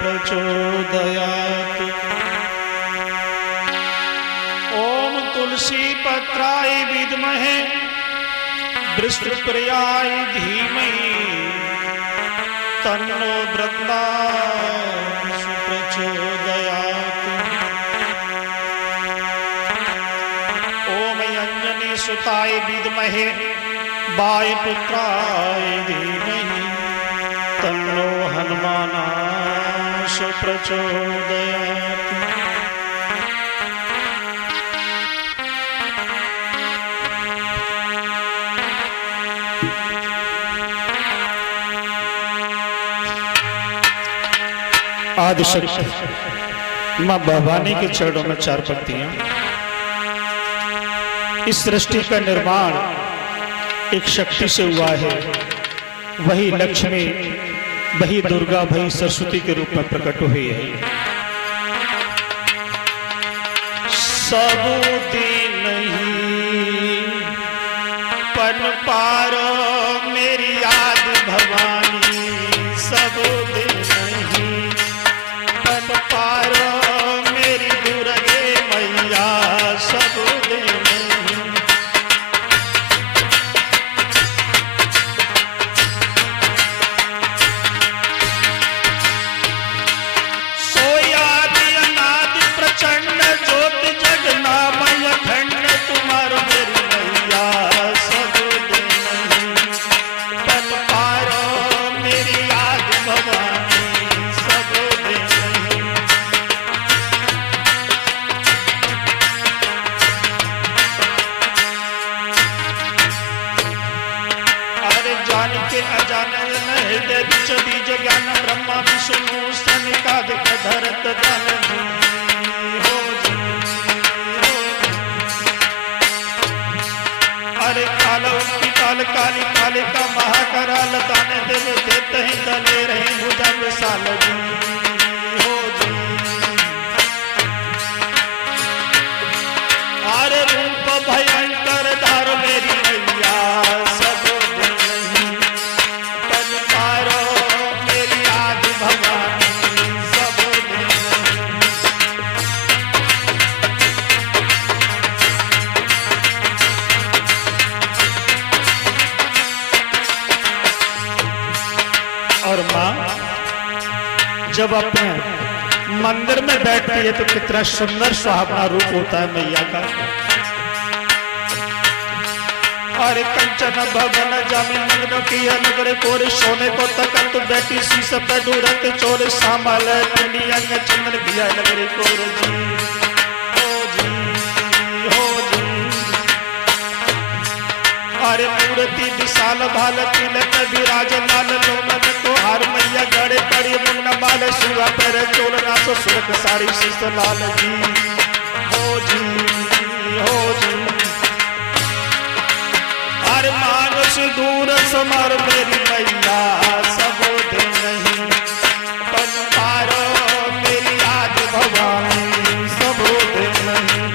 प्रचोदयात्। ओम तुलसी पत्राय विद्महे वृषप्रियाय धीमहि तन्नो बृन्दासु प्रचोदयात्। ओम अंजनी सुताय विद्महे वायुपुत्राय धीमहि तन्नो हनुमानासु प्रचोदयात्। आदिशक्ति मां भवानी के चरणों में 4 पंक्तियां। इस सृष्टि का निर्माण एक शक्ति से हुआ है, वही लक्ष्मी, वही दुर्गा, वही सरस्वती के रूप में प्रकट हुई है। सब दिन नहीं पन पारो मेरी याद भवानी, सब दिन नहीं पन पारो मेरी दुर्गे मैया, सब दिन नहीं। सोयादि अनादि प्रचंड ज्योत जगनामय खंड तुम्हारो मेरी मैया, सब दिन नहीं पन पारो मेरी याद भवानी, सब दिन नहीं। अरे जान के अजाने हृदय बिच बीज ज्ञान ब्रह्मा विष्णु सनिकादिक धरत धन जी हो जी हो। अरे कालो की काल काली कालिका महाकराल दाने देव देते हैं दले रहे भुजा विशाल जी हो जी। अरे रूप भयंकर धार मेरी मैया, सब दिन नहीं पन पारो मेरी याद भवानी, सब दिन नहीं। और माँ जब अपने मंदिर में बैठती है तो कितना सुंदर सुहावना रूप होता है मैया का। अरे कंचन भवन जामे मग्न किया नगर कोर, सोने को तकत बैठी शीश पे दूरत चोर, सामल पिंडी अंग चंद्र किया नगर कोर जी हो जी हो जी। अरे मूर्ति विशाल भाल तिलक विराज लाल लोमन तो हार मैया गड़े कड़ी मुन बाल सुरा पर चोर नास सुरख साड़ी शीश लाल जी हो जी हो जी। अरे मानस दूर समर मेरी मैया, सब दिन नहीं पन पारो मेरी याद भवानी, सब दिन नहीं।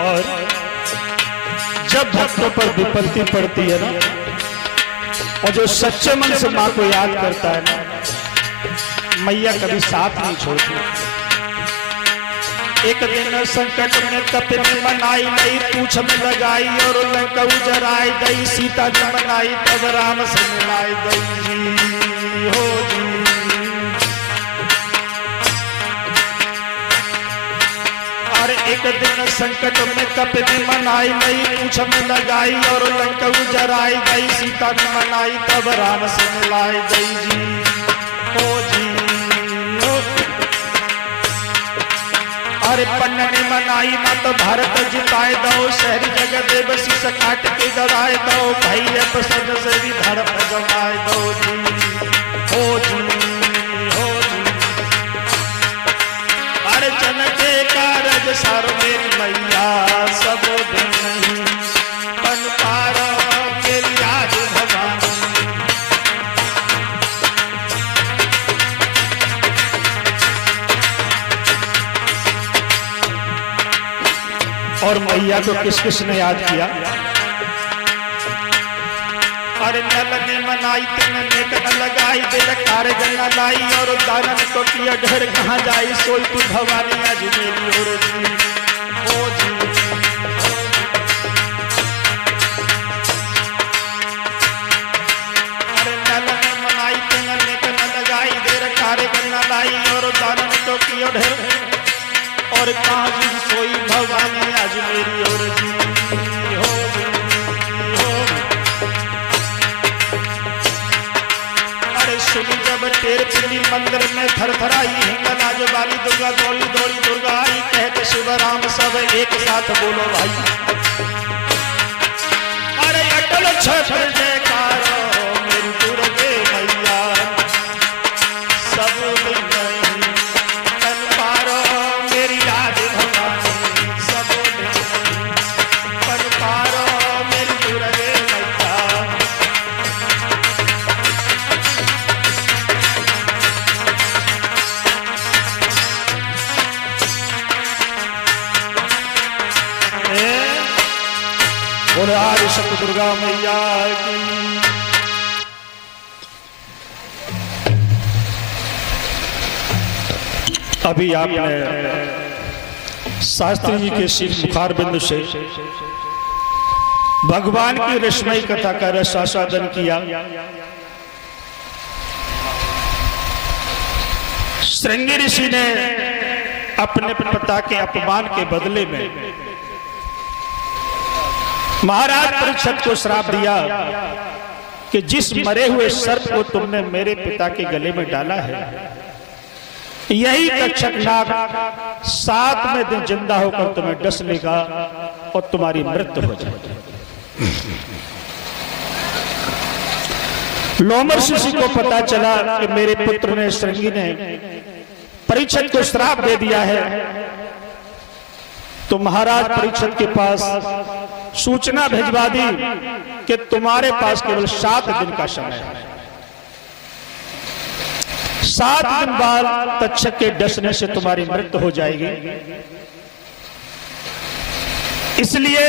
और जब भक्तों पर विपत्ति पड़ती है ना, और जो सच्चे मन से माँ को याद करता है ना, मैया कभी साथ नहीं छोड़ती। एक दिन संकट में कपिल ने मनाई नहीं, पूछ में लगाई और लंका उजराई गई, सीता ने मनाई तब राम से मिलाई गई जी हो जी। अरे एक दिन संकट में कपिल ने मनाई नहीं, पूछ में लगाई और लंका उजराई गई, सीता ने मनाई तब राम से मिलाई गई जी हो जी हो। अरे पन्न ने मनाई ना तो भारत जिताए दो, शहरी जगह देव शीश काट के गवाए दो, भाई प्रसन्न से भी धर्म जमाए दो जी हो जी हो जी। अरे जन के कारज सारो मेरी मैया, सब दिन नहीं पन पारो मेरी याद भवानी। और मैया को किस किस ने याद किया? अरे नल ने मनाई तेने नेक न लगाई, दिल कार गन्ना लाई, और दानन को किया ढेर कहाँ जाई, सोई तू भवानी आज मेरी और जी ओ जी। अरे नल ने मनाई तेने नेक न लगाई, दिल कार गन्ना लाई, और दानन को किया ढेर, और कहाँ जी सोई भवानी आज मेरी और जी हो जी हो। अरे सुनी जब टेर पिंडी मंदिर में थरथराई, हिंगलाज वाली दुर्गा दौड़ी दौड़ी दुर्गा आई, कहते शिव राम सब एक साथ बोलो भाई। अरे अटल छत्र जयकारो मेरी दुर्गे मैया, सब नहीं तन पारो मेरी याद भवानी, सब नहीं तन पारो मेरी दुर्गे मैया। बोले आदि शक्ति दुर्गा मैया की। अभी आपने शास्त्री जी के शिव मुखार बिंदु से भगवान की रसमयी कथा का रसास्वादन किया। श्रृंगी ऋषि ने अपने पिता के अपमान के बदले में महाराज परीक्षित को श्राप दिया कि जिस मरे हुए सर्प को तुमने मेरे पिता के गले में डाला है, यही तक्षक नाग 7वें दिन जिंदा होकर तुम्हें डस लेगा और तुम्हारी मृत्यु हो जाएगी। लोमर ऋषि को पता चला कि मेरे पुत्र ने श्रृंगी ने परीक्षित को श्राप दे दिया है, तो महाराज परीक्षित के पास सूचना भिजवा दी कि तुम्हारे पास केवल 7 दिन का समय है। 7 दिन बाद तक्षक के डसने से तुम्हारी मृत्यु हो जाएगी। इसलिए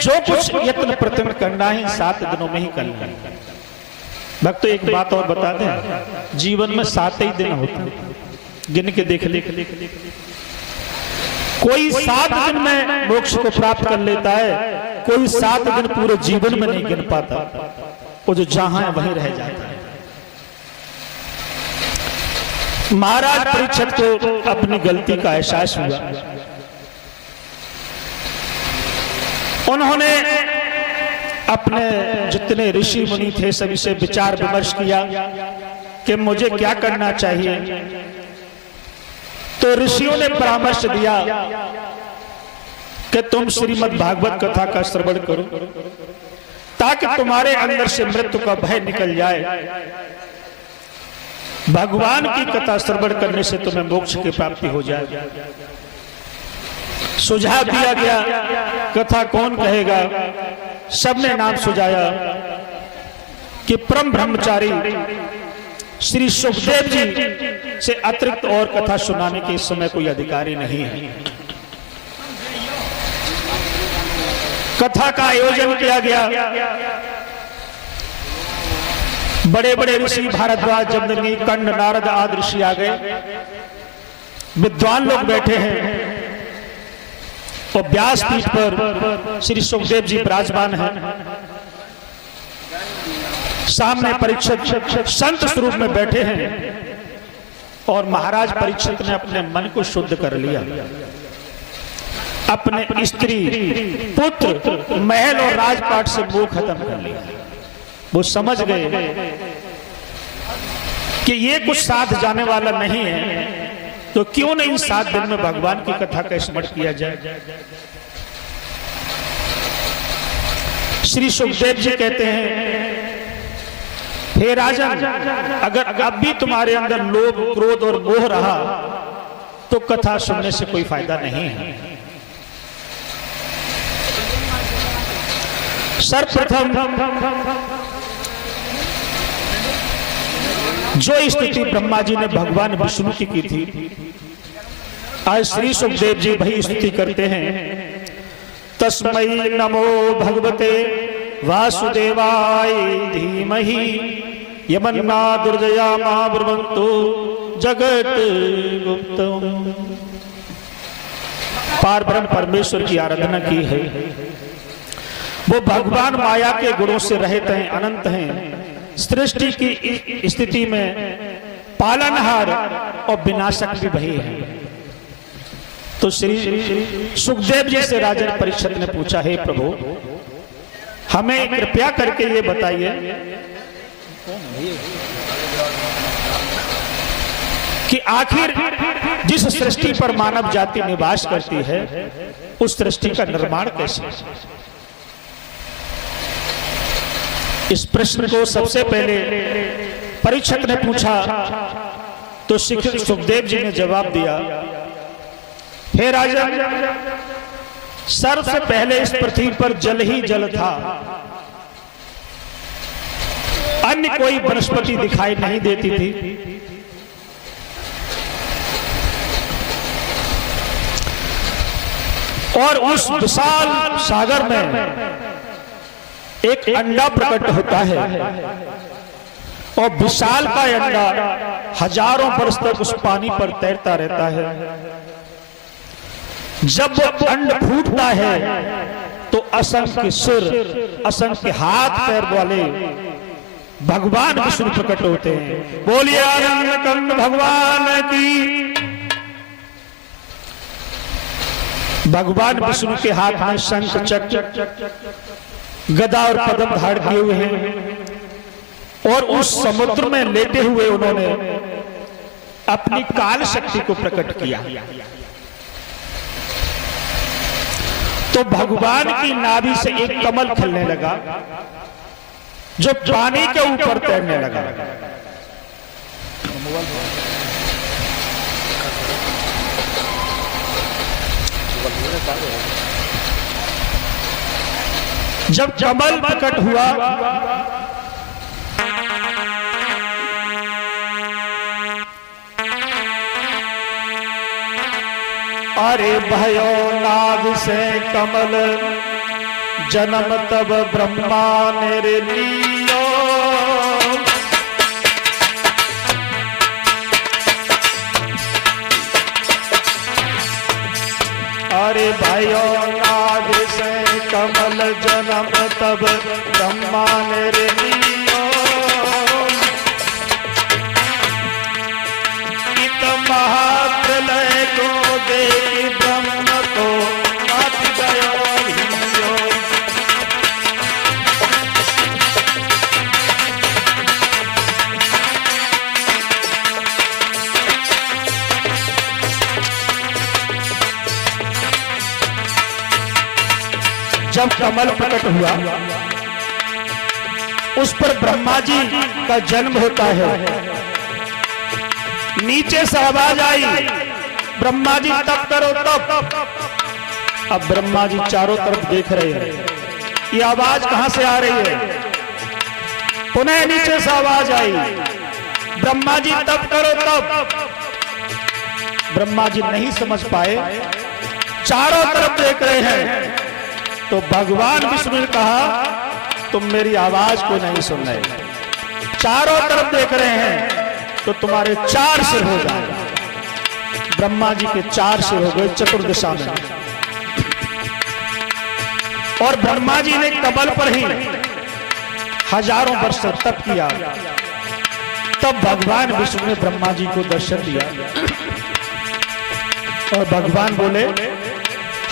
जो कुछ यत्न प्रयत्न करना है 7 दिनों में ही करना है। भक्त एक बात और बता दें, जीवन में 7 ही दिन होते हैं, गिन के देख ले। कोई 7 दिन में मोक्ष को प्राप्त कर लेता है, कोई 7 दिन पूरे जीवन में नहीं गिन पाता, वो जो जहां है वहीं रह जाता है। महाराज परीक्षित को अपनी गलती का एहसास हुआ। उन्होंने अपने जितने ऋषि मुनि थे सभी से विचार विमर्श किया कि मुझे क्या करना चाहिए। तो ऋषियों ने परामर्श दिया कि तुम श्रीमद् भागवत कथा का श्रवण करो, ताकि तुम्हारे अंदर से मृत्यु का भय निकल जाए। भगवान की कथा श्रवण करने से तुम्हें मोक्ष की प्राप्ति हो जाए। सुझाव दिया गया, कथा कौन कहेगा? सबने नाम सुझाया कि परम ब्रह्मचारी श्री सुखदेव जी से अतिरिक्त और कथा सुनाने के इस समय कोई अधिकारी नहीं है। कथा का आयोजन किया गया। बड़े बड़े ऋषि भारद्वाज, जमदग्नि, कंड, नारद आदि ऋषि आ गए। विद्वान लोग बैठे हैं और व्यासपीठ पर श्री सुखदेव जी विराजमान हैं। सामने परीक्षित संत स्वरूप में बैठे हैं और महाराज परीक्षित ने अपने मन को शुद्ध कर लिया। अपने स्त्री, पुत्र, महल और राजपाट से मोह खत्म कर लिया। वो समझ गए कि ये कुछ साथ जाने वाला नहीं है, तो क्यों नहीं 7 दिन में भगवान की कथा का स्मरण किया जाए। श्री सुखदेव जी कहते हैं, हे राजन, अगर अब भी तुम्हारे अंदर लोभ, क्रोध और मोह रहा तो कथा सुनने से कोई फायदा नहीं है। सर्वप्रथम जो स्तुति ब्रह्मा जी ने भगवान विष्णु की थी, आज श्री सुखदेव जी वही स्तुति करते हैं तस्मै नमो भगवते वासुदेवाय धीमहि यमन्ना दुर्जया मा ब्रुवन्तु जगत गुप्तम्। पार ब्रह्म परमेश्वर की आराधना की है। वो भगवान माया के गुणों से रहित हैं, अनंत हैं, सृष्टि की स्थिति में पालनहार और विनाशक भी वही है। तो श्री सुखदेव जी से राजा परीक्षित ने पूछा, हे प्रभु हमें कृपया करके ये बताइए कि आखिर जिस सृष्टि पर मानव जाति निवास करती है उस सृष्टि का निर्माण कैसे। इस प्रश्न को सबसे पहले परीक्षित ने पूछा तो सुखदेव जी ने जवाब दिया, हे राजा, सबसे पहले इस पृथ्वी पर जल ही जल था, अन्य कोई वनस्पति दिखाई नहीं देती थी। और उस विशाल सागर में एक अंडा प्रकट होता है और विशाल का अंडा हजारों वर्ष तक उस पानी पर तैरता रहता है। जब वो अंड फूटता है तो असंख्य सिर, असंख्य हाथ पैर वाले भगवान विष्णु प्रकट होते हैं। बोलिए आनंद कंद भगवान की। भगवान विष्णु के हाथ में शंख, चक्र, गदा और पद्म धारण किए हुए हैं और उस समुद्र में लेटे हुए उन्होंने अपनी काल शक्ति को प्रकट किया। तो भगवान की नाभि से एक कमल खिलने लगा जो पानी के ऊपर तैरने लगा। जब कमल प्रकट हुआ अरे भयो नाग से कमल जन्म तब ब्रह्मा ने लियो। अरे भयो नाग से कमल जन्म तब ब्रह्मा ने लियो। इत महाप्रलय को देखी ब्रह्म को नाथ गयो हियो। जब कमल प्रकट हुआ उस पर ब्रह्मा जी का जन्म होता है। नीचे से आवाज आई, ब्रह्मा जी तप करो तप। अब ब्रह्मा जी चारों तरफ देख रहे हैं, ये आवाज कहां से आ रही है। पुनः नीचे से आवाज आई, ब्रह्मा जी तप करो तप। ब्रह्मा जी नहीं समझ पाए, चारों तरफ देख रहे हैं। तो भगवान विष्णु ने कहा, तुम मेरी आवाज को नहीं सुन रहे, चारों तरफ देख रहे हैं तो तुम्हारे 4 सिर हो जाएगा। ब्रह्मा जी के 4 सिर हो गए चतुर्दिशा में। और ब्रह्मा जी ने कमल पर ही हजारों वर्ष तप किया। तब भगवान विष्णु ने ब्रह्मा जी को दर्शन दिया और भगवान बोले,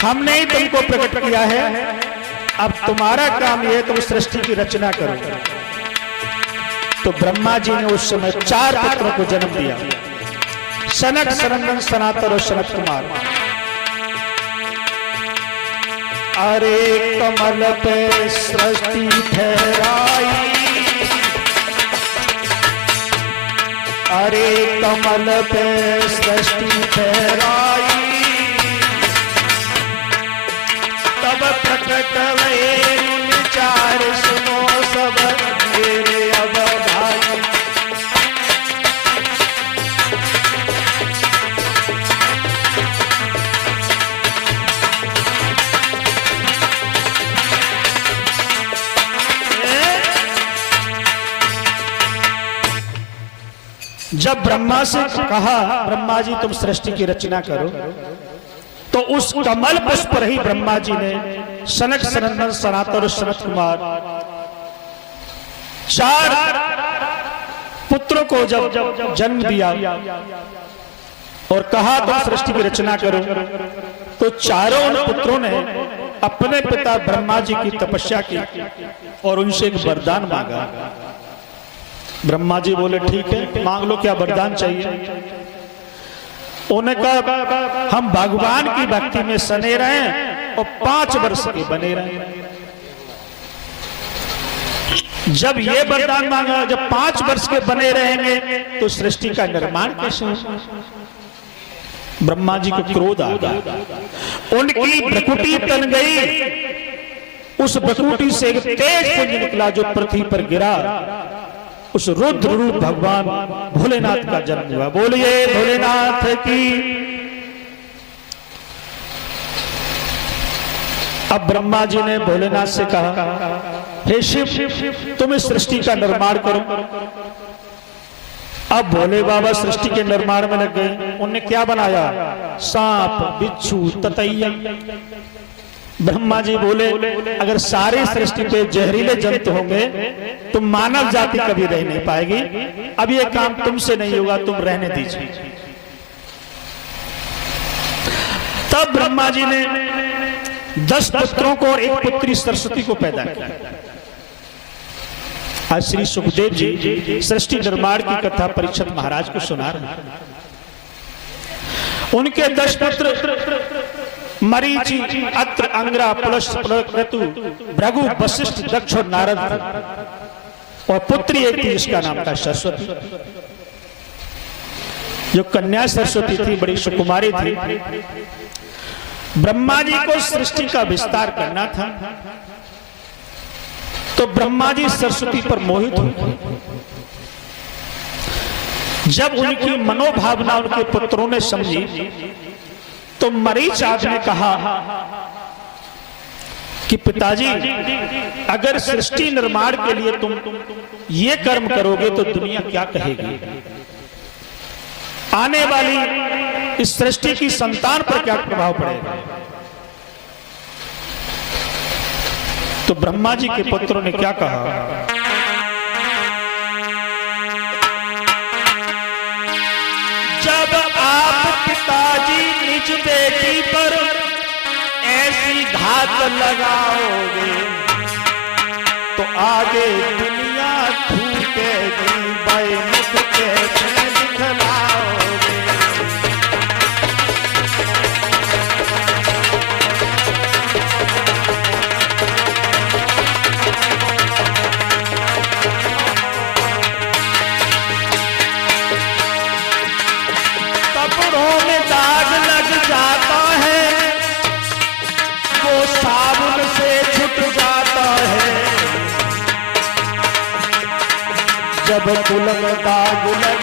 हमने ही तुमको प्रकट किया है, अब तुम्हारा काम यह है तुम सृष्टि की रचना करो। तो ब्रह्मा जी ने उस समय 4 पुत्रों को जन्म दिया, सनक, सनंदन, सनातन और सनत कुमार। अरे कमल पे सृष्टि ठहराई, अरे कमल पे सृष्टि ठहराई। तब प्रकट हुए 4 सुनो सब मेरे अब भाई। जब ब्रह्मा से कहा, ब्रह्मा जी तुम सृष्टि की रचना करो, तो उस कमल पुष्प पर ही ब्रह्मा जी ने सनक सनंदन सनातन और सनत कुमार 4 पुत्रों को जब जन्म दिया और कहा तुम सृष्टि की रचना करो, तो चारों उन पुत्रों ने अपने पिता ब्रह्मा जी की तपस्या की और उनसे एक वरदान मांगा। ब्रह्मा जी बोले ठीक है, मांग लो, क्या वरदान चाहिए। उन्होंने कहा हम भगवान की भक्ति में सने रहें और 5 वर्ष के बने रहें। जब ये वरदान मांगा, जब 5 वर्ष के बने रहेंगे तो सृष्टि का निर्माण कैसे होगा। ब्रह्मा जी को क्रोध आ गया, उनकी भ्रकुटी तन गई, उस भ्रकुटी से एक तेज पुंज निकला जो पृथ्वी पर गिरा। उस रुद्र रूप भगवान भोलेनाथ का जन्म हुआ। बोलिए भोलेनाथ की। अब ब्रह्मा जी ने भोलेनाथ से कहा, हे शिव तुम इस सृष्टि का निर्माण करो। अब भोले बाबा सृष्टि के निर्माण में लग गए। उन्होंने क्या बनाया, सांप, बिच्छू, ततैया। ब्रह्मा जी बोले अगर सारी सृष्टि पे जहरीले जंतु होंगे तो मानव जाति कभी रह नहीं पाएगी। अब ये काम तुमसे नहीं होगा, तुम रहने दीजिए। तब ब्रह्मा जी ने 10 पुत्रों को और एक पुत्री सरस्वती को पैदा किया। आज श्री सुखदेव जी सृष्टि निर्माण की कथा परीक्षित महाराज को सुना रहे हैं। उनके 10 पुत्र मरीचि, अत्र, अंग्रा, पुलस, क्रतु, भृगु, वशिष्ठ, दक्ष और नारद और पुत्री एक थी जिसका नाम था सरस्वती। जो कन्या सरस्वती थी बड़ी सुकुमारी थी। ब्रह्मा जी को सृष्टि का विस्तार करना था तो ब्रह्मा जी सरस्वती पर मोहित हुए। जब उनकी मनोभावना उनके पुत्रों ने समझी तो मरीच ने कहा कि पिताजी अगर सृष्टि निर्माण के लिए तुम ये कर्म करोगे तो दुनिया क्या कहेगी, आने वाली इस सृष्टि की संतान पर क्या प्रभाव पड़ेगा। तो ब्रह्मा जी के पुत्रों ने क्या कहा, जब आप पिताजी निज बेटी पर ऐसी घात लगाओगे तो आगे दुनिया थूकेगी, बैमुख कैसे दिखलाओगे। कपड़ों में दाग लग जाता है, वो साबुन से छूट जाता है। जब कुल में दाग लग